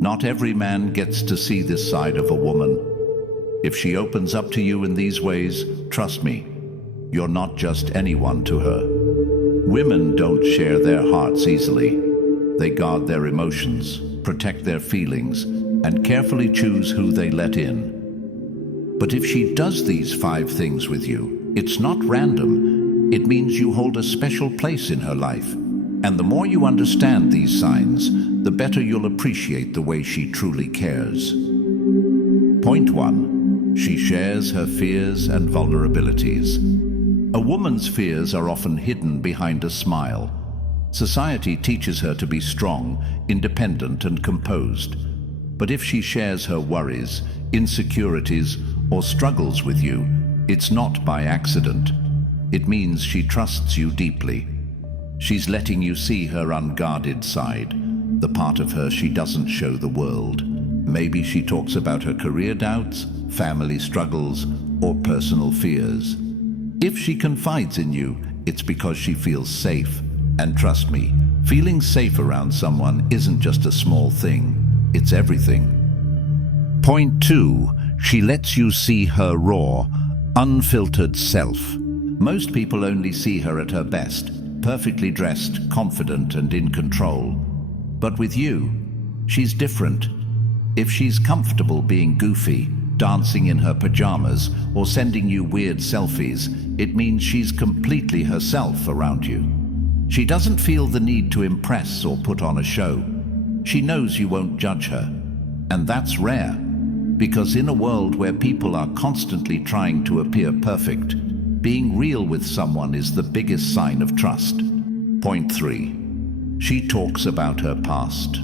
Not every man gets to see this side of a woman. If she opens up to you in these ways, trust me, you're not just anyone to her. Women don't share their hearts easily. They guard their emotions, protect their feelings, and carefully choose who they let in. But if she does these 5 things with you, it's not random. It means you hold a special place in her life. And the more you understand these signs, the better you'll appreciate the way she truly cares. Point 1. She shares her fears and vulnerabilities. A woman's fears are often hidden behind a smile. Society teaches her to be strong, independent, and composed. But if she shares her worries, insecurities, or struggles with you, it's not by accident. It means she trusts you deeply. She's letting you see her unguarded side, the part of her she doesn't show the world. Maybe she talks about her career doubts, family struggles, or personal fears. If she confides in you, it's because she feels safe. And trust me, feeling safe around someone isn't just a small thing, it's everything. Point 2. She lets you see her raw, unfiltered self. Most people only see her at her best, perfectly dressed, confident, and in control. But with you, she's different. If she's comfortable being goofy, dancing in her pajamas, or sending you weird selfies, it means she's completely herself around you. She doesn't feel the need to impress or put on a show. She knows you won't judge her. And that's rare, because in a world where people are constantly trying to appear perfect, being real with someone is the biggest sign of trust. Point 3. She talks about her past,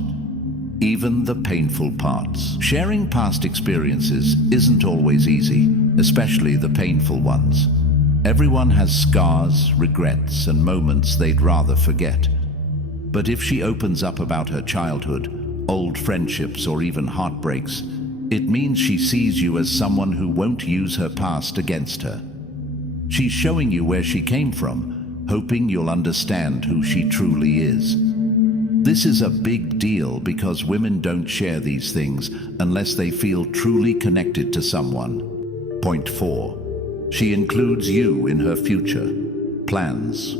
even the painful parts. Sharing past experiences isn't always easy, especially the painful ones. Everyone has scars, regrets, and moments they'd rather forget. But if she opens up about her childhood, old friendships, or even heartbreaks, it means she sees you as someone who won't use her past against her. She's showing you where she came from, hoping you'll understand who she truly is. This is a big deal because women don't share these things unless they feel truly connected to someone. Point 4. She includes you in her future plans.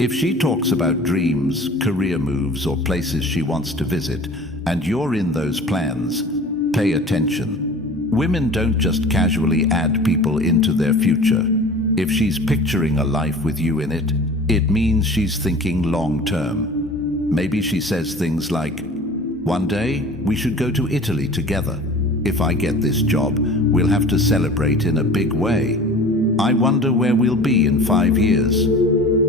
If she talks about dreams, career moves, or places she wants to visit, and you're in those plans, pay attention. Women don't just casually add people into their future. If she's picturing a life with you in it, it means she's thinking long-term. Maybe she says things like, "One day, we should go to Italy together. If I get this job, we'll have to celebrate in a big way. I wonder where we'll be in 5 years."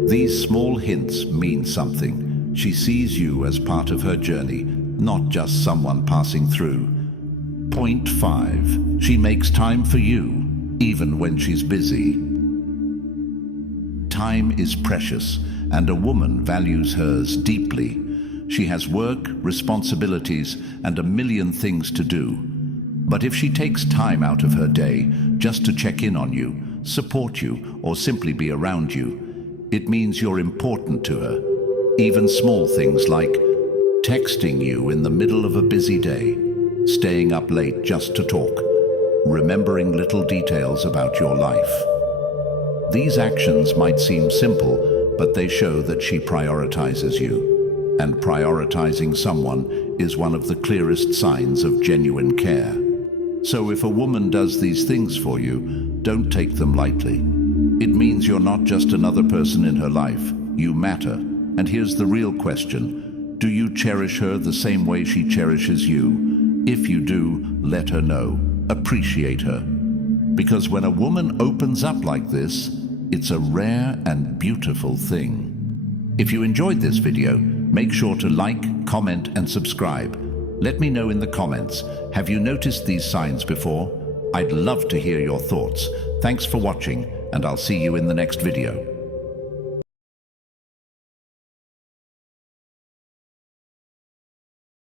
These small hints mean something. She sees you as part of her journey, not just someone passing through. Point 5. She makes time for you, even when she's busy. Time is precious, and a woman values hers deeply. She has work, responsibilities, and a million things to do. But if she takes time out of her day just to check in on you, support you, or simply be around you, it means you're important to her. Even small things like texting you in the middle of a busy day, staying up late just to talk, remembering little details about your life. These actions might seem simple, but they show that she prioritizes you. And prioritizing someone is one of the clearest signs of genuine care. So if a woman does these things for you, don't take them lightly. It means you're not just another person in her life. You matter. And here's the real question. Do you cherish her the same way she cherishes you? If you do, let her know. Appreciate her. Because when a woman opens up like this, it's a rare and beautiful thing. If you enjoyed this video, make sure to like, comment, and subscribe. Let me know in the comments, have you noticed these signs before? I'd love to hear your thoughts. Thanks for watching, and I'll see you in the next video.